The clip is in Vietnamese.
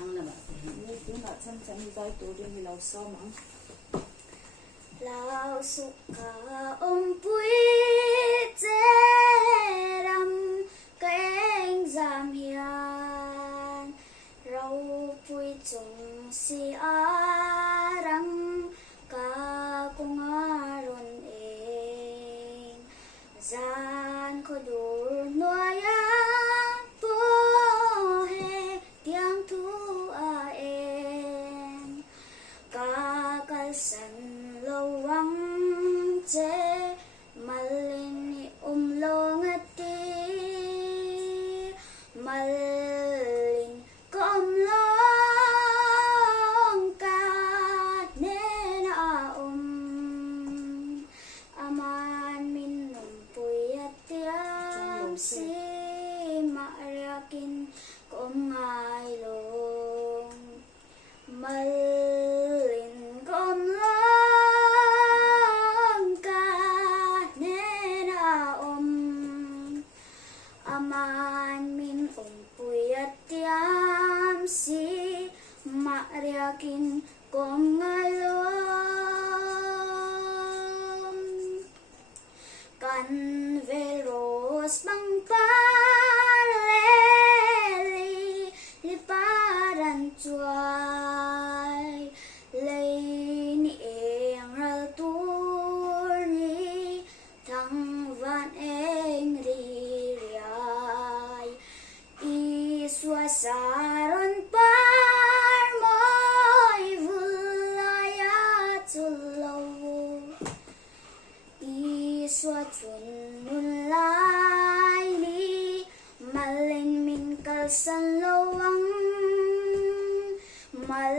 thang là mà ni tin nga chan chan ni dai tu ding mi lo so mang lao su ka pui che ram keng zam hian rau pui chung si arang ka kunga ron eng zan ko dur noya po he tiang thu a en ka kal san lo wang che malin ni lo ngati malin kom long ka nen a aman min num puyat tiam si marakin kom ngai long malin kom long ka nen a aman min puyat tiam si marakin kom ngai long kan veros bang pareli liparan chuai lei ni eng ral tur ni thang van eng ri riai i sua saron par moi vulaya chulo i sua chun nun lai ni malin min kal san lo wang mal